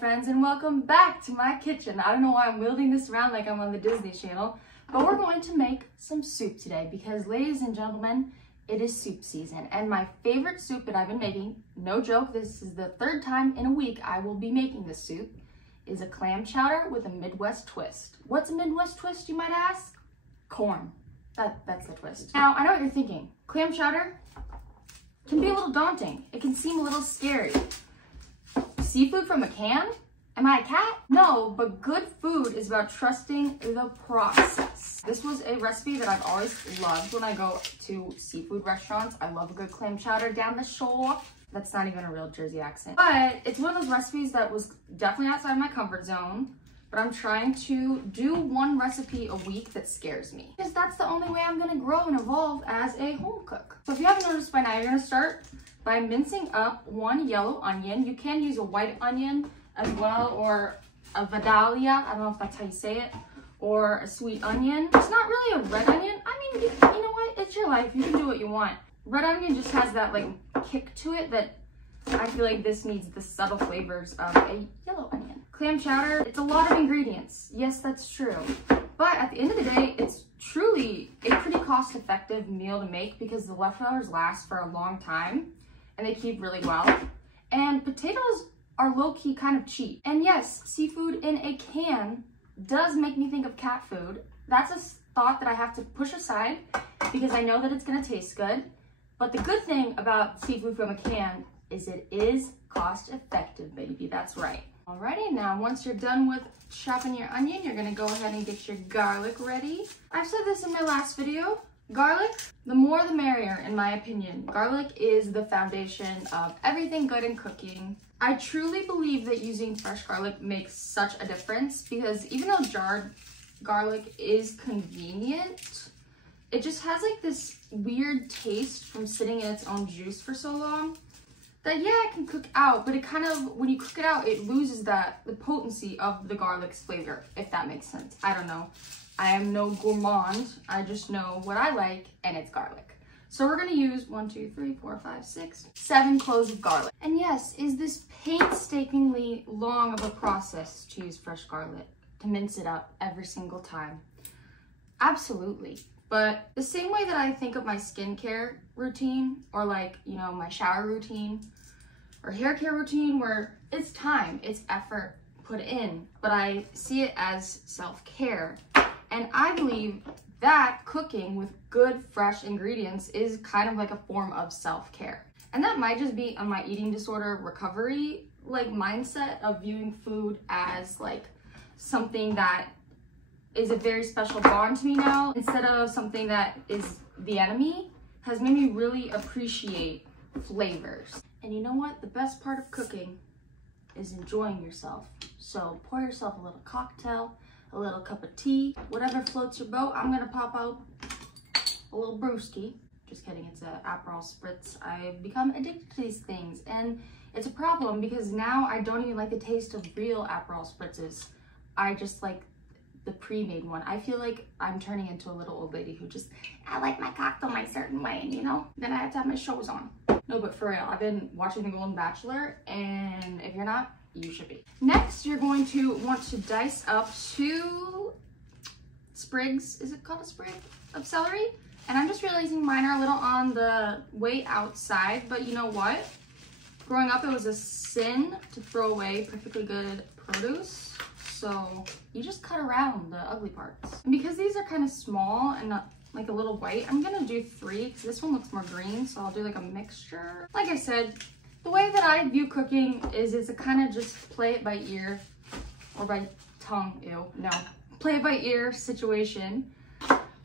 friends, and welcome back to my kitchen. I don't know why I'm wielding this around like I'm on the Disney Channel, but we're going to make some soup today because, ladies and gentlemen, it is soup season. And my favorite soup that I've been making, no joke, this is the third time in a week I will be making this soup, is a clam chowder with a Midwest twist. What's a Midwest twist, you might ask? Corn. That's the twist. Now, I know what you're thinking. Clam chowder can be a little daunting. It can seem a little scary. Seafood from a can? Am I a cat? No, but good food is about trusting the process. This was a recipe that I've always loved when I go to seafood restaurants. I love a good clam chowder down the shore. That's not even a real Jersey accent. But it's one of those recipes that was definitely outside my comfort zone. But I'm trying to do one recipe a week that scares me, because that's the only way I'm gonna grow and evolve as a home cook. So if you haven't noticed by now, you're gonna start by mincing up one yellow onion. You can use a white onion as well, or a vidalia, I don't know if that's how you say it, or a sweet onion. It's not really a red onion. I mean, you know what? It's your life. You can do what you want. Red onion just has that like kick to it that I feel like this needs the subtle flavors of a yellow onion. Clam chowder, it's a lot of ingredients. Yes, that's true. But at the end of the day, it's truly a pretty cost-effective meal to make because the leftovers last for a long time and they keep really well. And potatoes are low-key kind of cheap. And yes, seafood in a can does make me think of cat food. That's a thought that I have to push aside because I know that it's gonna taste good. But the good thing about seafood from a can is it is cost-effective, baby. That's right. Alrighty, now once you're done with chopping your onion, you're gonna go ahead and get your garlic ready. I've said this in my last video. Garlic, the more the merrier, in my opinion. Garlic is the foundation of everything good in cooking. I truly believe that using fresh garlic makes such a difference because even though jarred garlic is convenient, it just has like this weird taste from sitting in its own juice for so long that, yeah, it can cook out, but it kind of, when you cook it out, it loses the potency of the garlic's flavor, if that makes sense. I don't know. I am no gourmand. I just know what I like, and it's garlic. So we're gonna use 1, 2, 3, 4, 5, 6, 7 cloves of garlic. And yes, is this painstakingly long of a process to use fresh garlic, to mince it up every single time? Absolutely. But the same way that I think of my skincare routine, or like, you know, my shower routine or hair care routine, where it's time, it's effort put in, but I see it as self-care. And I believe that cooking with good, fresh ingredients is kind of like a form of self-care. And that might just be on my eating disorder recovery, like mindset of viewing food as like something that is a very special bond to me now, instead of something that is the enemy, has made me really appreciate flavors. And you know what? The best part of cooking is enjoying yourself. So pour yourself a little cocktail, a little cup of tea, whatever floats your boat. I'm gonna pop out a little brewski. Just kidding, it's a Aperol Spritz. I've become addicted to these things, and it's a problem because now I don't even like the taste of real Aperol Spritzes. I just like the pre-made one. I feel like I'm turning into a little old lady who just, I like my cocktail my certain way, you know? Then I have to have my shows on. No, but for real, I've been watching The Golden Bachelor, and if you're not, you should be. Next, you're going to want to dice up 2 sprigs, is it called a sprig, of celery? And I'm just realizing mine are a little on the way outside, but you know what? Growing up, it was a sin to throw away perfectly good produce. So you just cut around the ugly parts. And because these are kind of small and not like a little white, I'm gonna do 3 because this one looks more green. So I'll do like a mixture. Like I said, the way that I view cooking is it's a kind of just play it by ear, or by tongue, ew, no. Play it by ear situation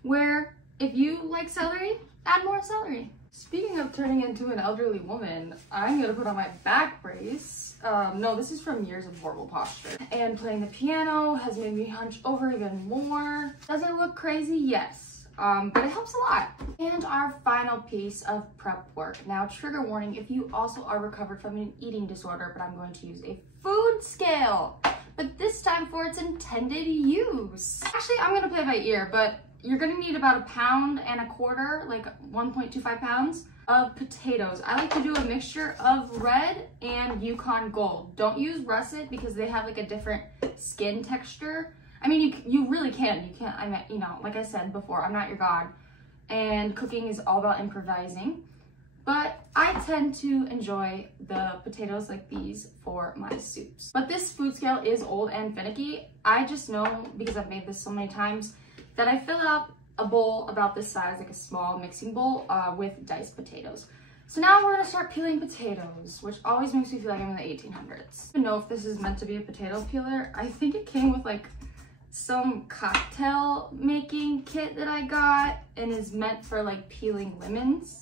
where if you like celery, add more celery. Speaking of turning into an elderly woman, I'm gonna put on my back brace. No, this is from years of horrible posture. And playing the piano has made me hunch over even more. Does it look crazy? Yes. But it helps a lot. And our final piece of prep work. Now, trigger warning if you also are recovered from an eating disorder, but I'm going to use a food scale. But this time for its intended use. Actually, I'm gonna play by ear, but you're gonna need about 1.25 pounds, like 1.25 pounds of potatoes. I like to do a mixture of red and Yukon Gold. Don't use russet because they have like a different skin texture. I mean, you really can. You can't, I mean, you know, like I said before, I'm not your god. And cooking is all about improvising. But I tend to enjoy the potatoes like these for my soups. But this food scale is old and finicky. I just know, because I've made this so many times, that I fill out a bowl about this size, like a small mixing bowl, with diced potatoes. So now we're gonna start peeling potatoes, which always makes me feel like I'm in the 1800s. I don't know if this is meant to be a potato peeler. I think it came with like some cocktail making kit that I got and is meant for like peeling lemons.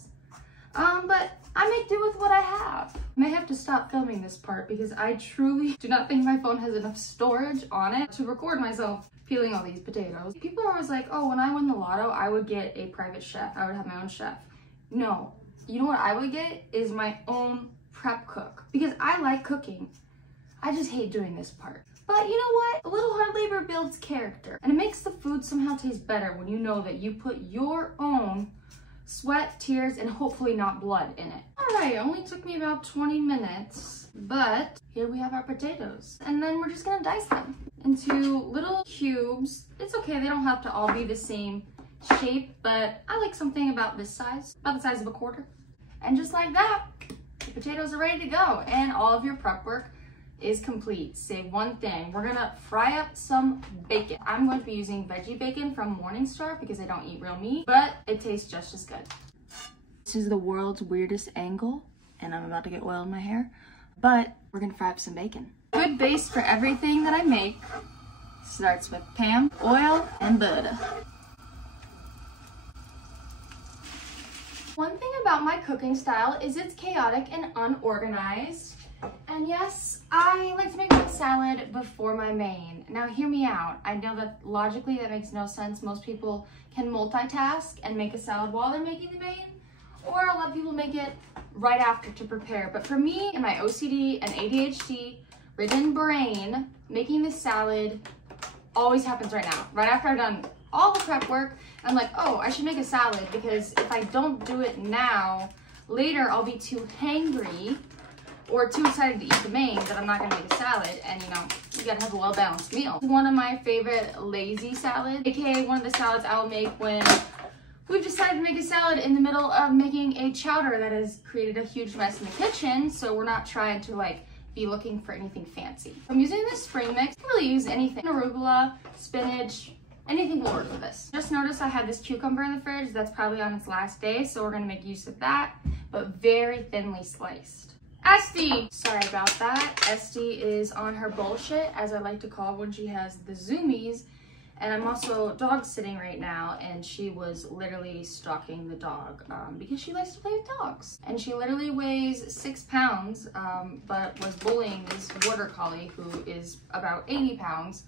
But I make do with what I have. I may have to stop filming this part because I truly do not think my phone has enough storage on it to record myself peeling all these potatoes. People are always like, oh, when I win the lotto, I would get a private chef. I would have my own chef. No, you know what I would get is my own prep cook because I like cooking. I just hate doing this part. But you know what? A little hard labor builds character and it makes the food somehow taste better when you know that you put your own sweat, tears, and hopefully not blood in it. All right, only took me about 20 minutes, but here we have our potatoes. And then we're just gonna dice them into little cubes. It's okay, they don't have to all be the same shape, but I like something about this size, about the size of a quarter. And just like that, the potatoes are ready to go, and all of your prep work is complete, save one thing. We're gonna fry up some bacon. I'm going to be using veggie bacon from Morningstar because I don't eat real meat, but it tastes just as good. This is the world's weirdest angle, and I'm about to get oil in my hair, but we're gonna fry up some bacon. Good base for everything that I make starts with pan, oil, and butter. One thing about my cooking style is it's chaotic and unorganized. And yes, I like to make my salad before my main. Now hear me out. I know that logically that makes no sense. Most people can multitask and make a salad while they're making the main, or a lot of people make it right after to prepare. But for me and my OCD and ADHD ridden brain, making this salad always happens right now. Right after I've done all the prep work, I'm like, oh, I should make a salad because if I don't do it now, later I'll be too hangry or too excited to eat the main that I'm not gonna make a salad, and you know, you gotta have a well-balanced meal. One of my favorite lazy salads, aka one of the salads I'll make when we've decided to make a salad in the middle of making a chowder that has created a huge mess in the kitchen, so we're not trying to like be looking for anything fancy. I'm using this spring mix. You can really use anything. Arugula, spinach, anything will work with this. Just noticed I had this cucumber in the fridge that's probably on its last day, so we're gonna make use of that, but very thinly sliced. Esty! Sorry about that. Esty is on her bullshit, as I like to call when she has the zoomies. And I'm also dog sitting right now, and she was literally stalking the dog because she likes to play with dogs. And she literally weighs 6 pounds, but was bullying this border collie who is about 80 pounds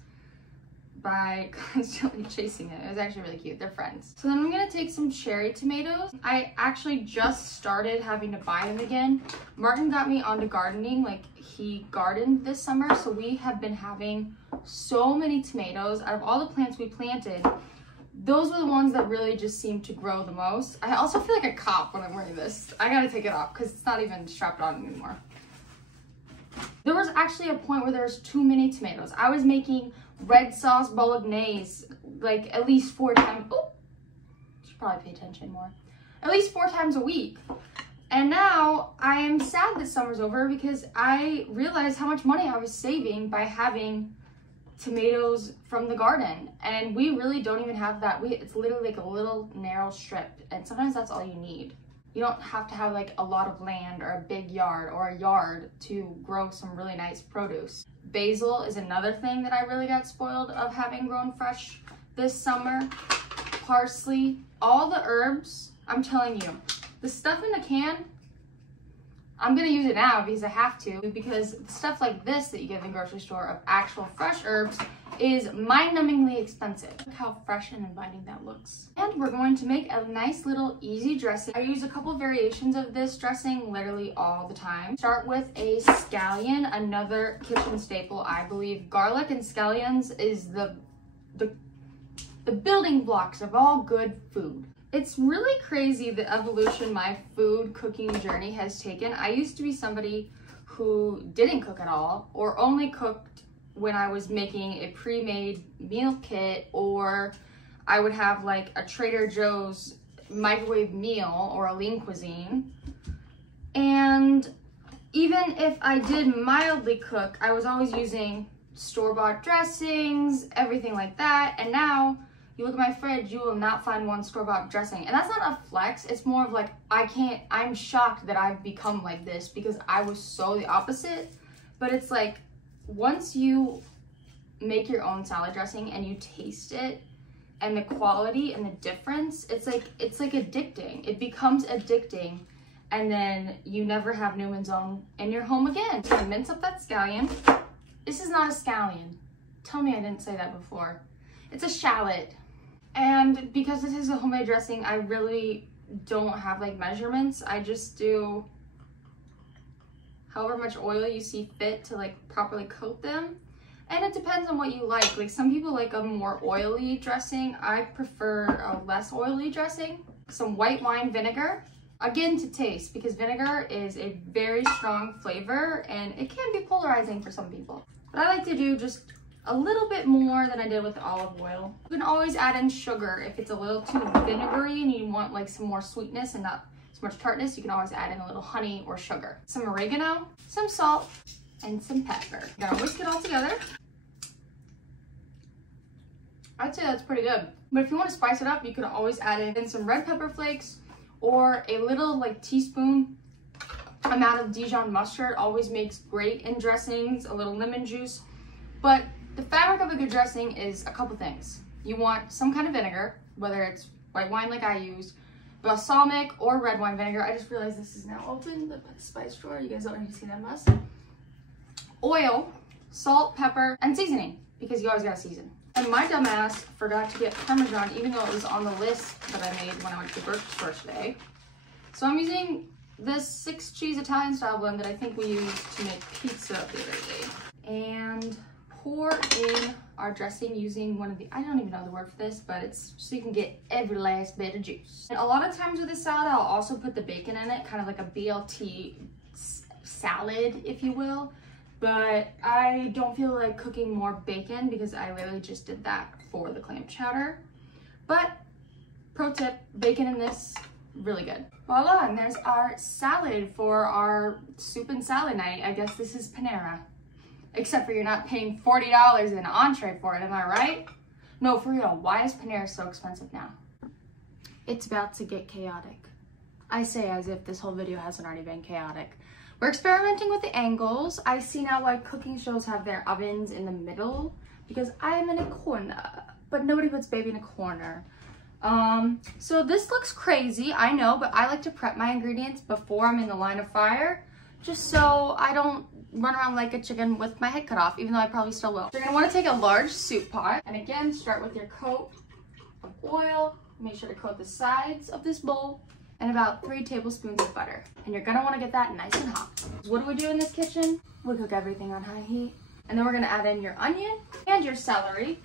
by constantly chasing it. It was actually really cute. They're friends. So then I'm gonna take some cherry tomatoes. I actually just started having to buy them again. Martin got me onto gardening. Like, he gardened this summer, so we have been having so many tomatoes. Out of all the plants we planted, those were the ones that really just seemed to grow the most. I also feel like a cop when I'm wearing this. I gotta take it off because it's not even strapped on anymore. There was actually a point where there was too many tomatoes. I was making red sauce bolognese like at least 4 times. Oh, should probably pay attention more. At least 4 times a week. And now I am sad that summer's over because I realized how much money I was saving by having tomatoes from the garden. And we really don't even have that. It's literally like a little narrow strip, and sometimes that's all you need. You don't have to have like a lot of land or a big yard or a yard to grow some really nice produce. Basil is another thing that I really got spoiled of having grown fresh this summer. Parsley, all the herbs, I'm telling you, the stuff in the can, I'm gonna use it now because I have to, because stuff like this that you get in the grocery store of actual fresh herbs is mind-numbingly expensive. Look how fresh and inviting that looks. And we're going to make a nice little easy dressing. I use a couple variations of this dressing literally all the time. Start with a scallion, another kitchen staple, I believe. Garlic and scallions is the building blocks of all good food. It's really crazy the evolution my food cooking journey has taken. I used to be somebody who didn't cook at all, or only cooked when I was making a pre-made meal kit, or I would have like a Trader Joe's microwave meal or a lean cuisine. And even if I did mildly cook, I was always using store-bought dressings, everything like that. And now you look at my fridge, you will not find one store-bought dressing. And that's not a flex, it's more of like, I'm shocked that I've become like this because I was so the opposite. But it's like, once you make your own salad dressing and you taste it, and the quality and the difference, it's like addicting. It becomes addicting, and then you never have Newman's Own in your home again. So mince up that scallion. This is not a scallion. Tell me I didn't say that before. It's a shallot. And because this is a homemade dressing, I really don't have like measurements. I just do however much oil you see fit to like properly coat them. And it depends on what you like. Like some people like a more oily dressing. I prefer a less oily dressing. Some white wine vinegar, again to taste, because vinegar is a very strong flavor and it can be polarizing for some people. But I like to do just a little bit more than I did with the olive oil. You can always add in sugar if it's a little too vinegary and you want like some more sweetness and not so much tartness. You can always add in a little honey or sugar. Some oregano, some salt, and some pepper. You gotta whisk it all together. I'd say that's pretty good. But if you want to spice it up, you can always add in some red pepper flakes or a little like teaspoon amount of Dijon mustard. Always makes great in dressings, a little lemon juice. But the fabric of a good dressing is a couple things. You want some kind of vinegar, whether it's white wine like I use, balsamic or red wine vinegar. I just realized this is now open, the spice drawer. You guys don't need to see that mess. Oil, salt, pepper, and seasoning, because you always gotta season. And my dumbass forgot to get Parmesan, even though it was on the list that I made when I went to the grocery store today. So I'm using this 6-cheese Italian style blend that I think we used to make pizza the other day. And pour in our dressing using one of the, I don't even know the word for this, but it's so you can get every last bit of juice. And a lot of times with this salad, I'll also put the bacon in it, kind of like a BLT salad, if you will. But I don't feel like cooking more bacon because I really just did that for the clam chowder. But pro tip, bacon in this, really good. Voila, and there's our salad for our soup and salad night. I guess this is Panera. Except for you're not paying $40 in an entree for it, am I right? No, for real, why is Panera so expensive now? It's about to get chaotic. I say as if this whole video hasn't already been chaotic. We're experimenting with the angles. I see now why cooking shows have their ovens in the middle, because I am in a corner, but nobody puts baby in a corner. So this looks crazy, I know, but I like to prep my ingredients before I'm in the line of fire, just so I don't run around like a chicken with my head cut off, even though I probably still will. You're gonna wanna take a large soup pot, and again, start with your coat of oil. Make sure to coat the sides of this bowl, and about 3 tablespoons of butter. And you're gonna wanna get that nice and hot. What do we do in this kitchen? We cook everything on high heat. And then we're gonna add in your onion and your celery,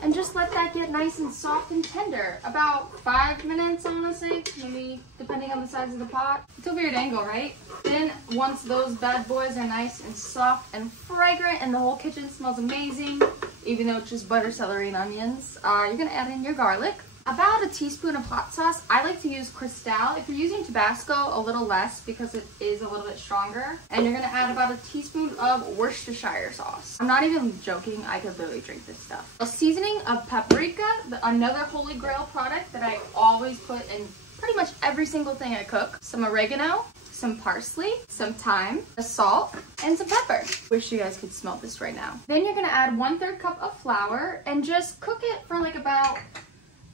and just let that get nice and soft and tender. About 5 minutes, I wanna say, maybe depending on the size of the pot. It's a weird angle, right? Then once those bad boys are nice and soft and fragrant and the whole kitchen smells amazing, even though it's just butter, celery, and onions, you're gonna add in your garlic. About a teaspoon of hot sauce. I like to use Cristal. If you're using Tabasco, a little less because it is a little bit stronger. And you're gonna add about a teaspoon of Worcestershire sauce. I'm not even joking, I could literally drink this stuff. A seasoning of paprika, another holy grail product that I always put in pretty much every single thing I cook. Some oregano, some parsley, some thyme, a salt, and some pepper. Wish you guys could smell this right now. Then you're gonna add 1/3 cup of flour and just cook it for like about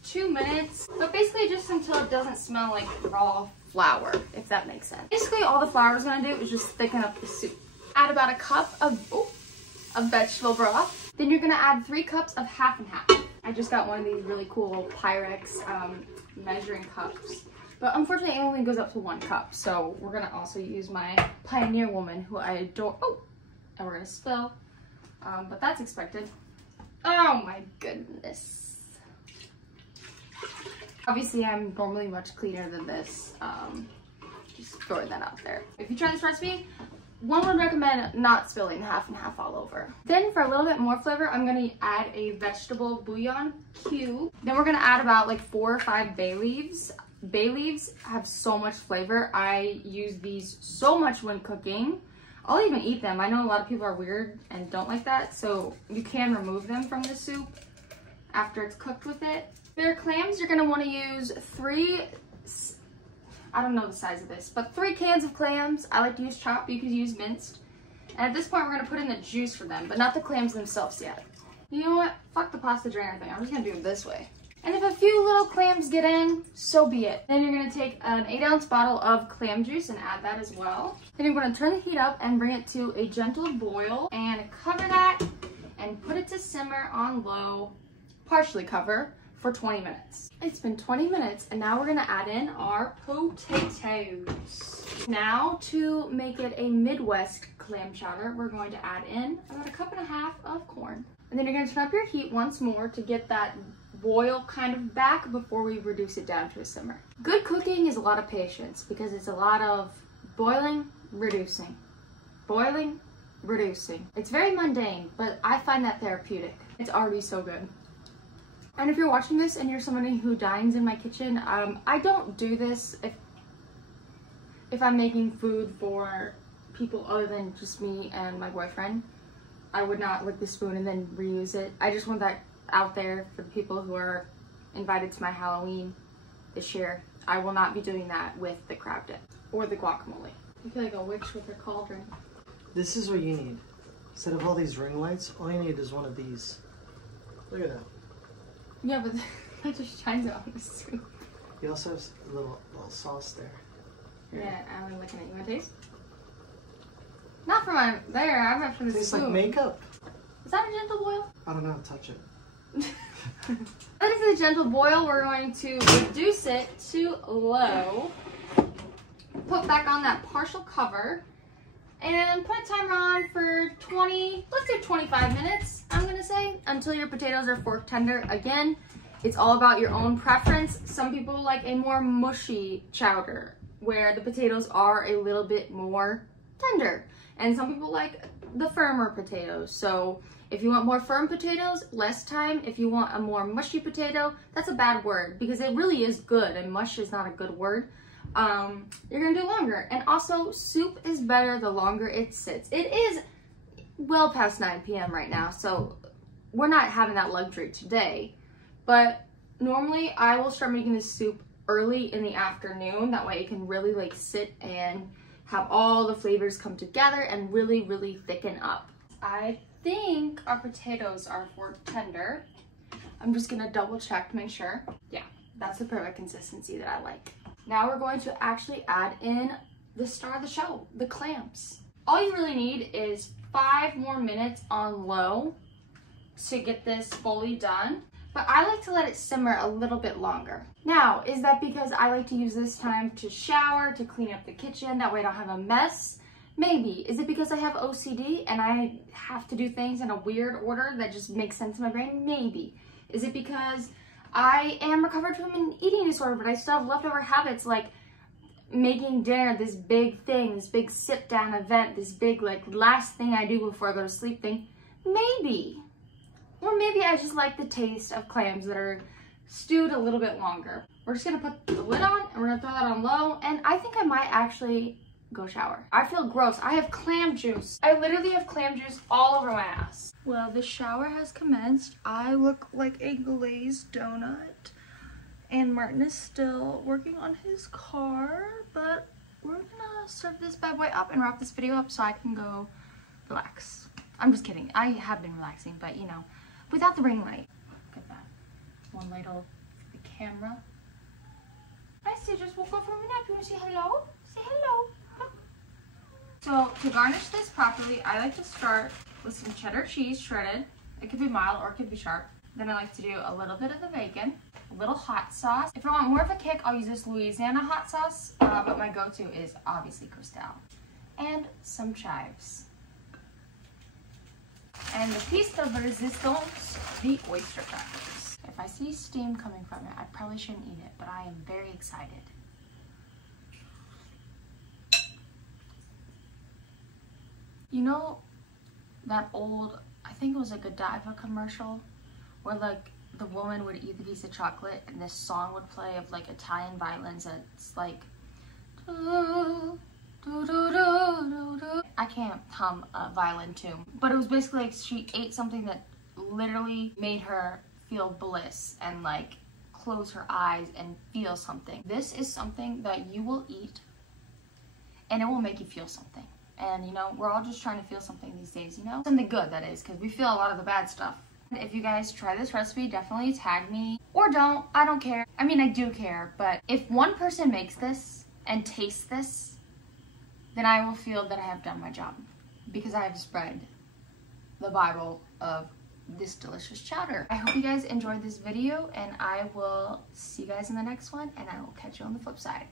2 minutes, but basically just until it doesn't smell like raw flour, if that makes sense. Basically all the flour is gonna do is just thicken up the soup. Add about a cup of vegetable broth. Then you're gonna add 3 cups of half and half. I just got one of these really cool Pyrex measuring cups, but unfortunately it only goes up to 1 cup. So we're gonna also use my Pioneer Woman, who I adore. Oh, and we're gonna spill, but that's expected. Oh my goodness. Obviously, I'm normally much cleaner than this. Just throwing that out there. If you try this recipe, one would recommend not spilling half and half all over. Then for a little bit more flavor, I'm gonna add a vegetable bouillon cube. Then we're gonna add about like 4 or 5 bay leaves. Bay leaves have so much flavor. I use these so much when cooking. I'll even eat them. I know a lot of people are weird and don't like that, so you can remove them from the soup after it's cooked with it. For clams, you're gonna wanna use 3, I don't know the size of this, but 3 cans of clams. I like to use chopped, you could use minced. And at this point, we're gonna put in the juice for them, but not the clams themselves yet. You know what? Fuck the pasta drainer thing. I'm just gonna do it this way. And if a few little clams get in, so be it. Then you're gonna take an 8-ounce bottle of clam juice and add that as well. Then you're gonna turn the heat up and bring it to a gentle boil and cover that and put it to simmer on low, partially cover, for 20 minutes. It's been 20 minutes and now we're gonna add in our potatoes. Now to make it a Midwest clam chowder, we're going to add in about 1.5 cups of corn. And then you're gonna turn up your heat once more to get that boil kind of back before we reduce it down to a simmer. Good cooking is a lot of patience because it's a lot of boiling, reducing, boiling, reducing. It's very mundane, but I find that therapeutic. It's already so good. And if you're watching this and you're somebody who dines in my kitchen, I don't do this if I'm making food for people other than just me and my boyfriend. I would not lick the spoon and then reuse it. I just want that out there for the people who are invited to my Halloween this year. I will not be doing that with the crab dip or the guacamole. I feel like a witch with her cauldron. This is what you need. Instead of all these ring lights, all you need is one of these. Look at that. Yeah, but that just shines it on the soup. You also have a little sauce there. Yeah, I'm looking at you. Want to taste? Not for my there. I'm not for the soup. Tastes like makeup. Is that a gentle boil? I don't know. Touch it. That is a gentle boil. We're going to reduce it to low. Put back on that partial cover. And put a timer on for 20, let's do 25 minutes, I'm gonna say, until your potatoes are fork tender. Again, it's all about your own preference. Some people like a more mushy chowder, where the potatoes are a little bit more tender. And some people like the firmer potatoes. So if you want more firm potatoes, less time. If you want a more mushy potato, that's a bad word because it really is good and mush is not a good word. You're gonna do longer. And also, soup is better the longer it sits. It is well past 9 p.m. right now, so we're not having that luxury today. But normally, I will start making this soup early in the afternoon. That way it can really like sit and have all the flavors come together and really, really thicken up. I think our potatoes are fork tender. I'm just gonna double check to make sure. Yeah, that's the perfect consistency that I like. Now we're going to actually add in the star of the show, the clams. All you really need is 5 more minutes on low to get this fully done, but I like to let it simmer a little bit longer. Now, is that because I like to use this time to shower, to clean up the kitchen, that way I don't have a mess? Maybe. Is it because I have OCD and I have to do things in a weird order that just makes sense in my brain? Maybe. Is it because I am recovered from an eating disorder, but I still have leftover habits like making dinner this big thing, this big sit down event, this big like last thing I do before I go to sleep thing? Maybe. Or maybe I just like the taste of clams that are stewed a little bit longer. We're just gonna put the lid on and we're gonna throw that on low, and I think I might actually go shower. I feel gross. I have clam juice. I literally have clam juice all over my ass. Well, the shower has commenced. I look like a glazed donut. And Martin is still working on his car, but we're gonna serve this bad boy up and wrap this video up so I can go relax. I'm just kidding. I have been relaxing, but you know, without the ring light. Look at that. One light all for the camera. I see, just woke up from a nap. You wanna say hello? Say hello. So to garnish this properly, I like to start with some cheddar cheese shredded. It could be mild or it could be sharp. Then I like to do a little bit of the bacon, a little hot sauce. If I want more of a kick, I'll use this Louisiana hot sauce, but my go-to is obviously Cristal. And some chives. And the piece de resistance, the oyster crackers. If I see steam coming from it, I probably shouldn't eat it, but I am very excited. You know that old, I think it was a Godiva commercial, where like the woman would eat the piece of chocolate and this song would play of like Italian violins, and it's like, I can't hum a violin tune, but it was basically like she ate something that literally made her feel bliss and like close her eyes and feel something. This is something that you will eat and it will make you feel something. And you know, we're all just trying to feel something these days, you know? Something good, that is, because we feel a lot of the bad stuff. If you guys try this recipe, definitely tag me. Or don't, I don't care. I mean, I do care, but if one person makes this and tastes this, then I will feel that I have done my job, because I have spread the Bible of this delicious chowder. I hope you guys enjoyed this video, and I will see you guys in the next one, and I will catch you on the flip side.